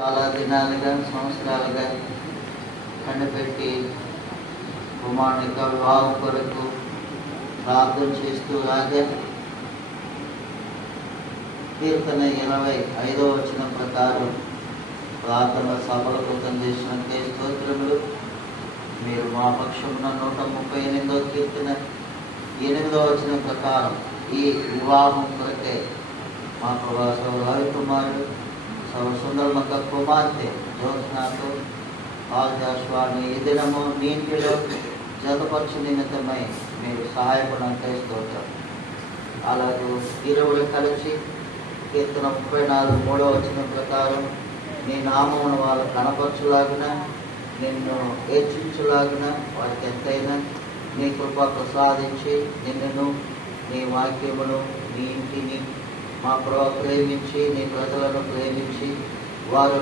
చాలా దినాలుగా సంవత్సరాలుగా కనిపెట్టి కుమారుని యొక్క వివాహం కొరకు ప్రార్థన చేస్తూ రాగా కీర్తన 85వ వచనం ప్రకారం ప్రార్థన సఫలీకృతం చేసినందుకే స్తోత్రములు. మీరు మా పక్షమున 138వ కీర్తన 8వ వచనం ప్రకారం ఈ వివాహం కొరకే మా ప్రభావ రవికుమారుడు సుందరమక్క కుమార్తె జ్యోత్స్నాతో పాల్జాస్వామి ఈ దినము మీ ఇంటిలో జతపరచు నిమిత్తమై మీరు సహాయపడంటే స్తోత్రం. అలాగే ఇరువురు కలిసి కీర్తన 34 వచనం ప్రకారం నీ నామమును వాళ్ళు కనపరచులాగున నిన్ను హెచ్చించులాగున వారికి ఎంతైనా నీ కృప ప్రసాదించి నిన్ను నీ వాక్యమును నీ ఇంటిని మా ప్రభు ప్రేమించి నీ ప్రజలను ప్రేమించి వారు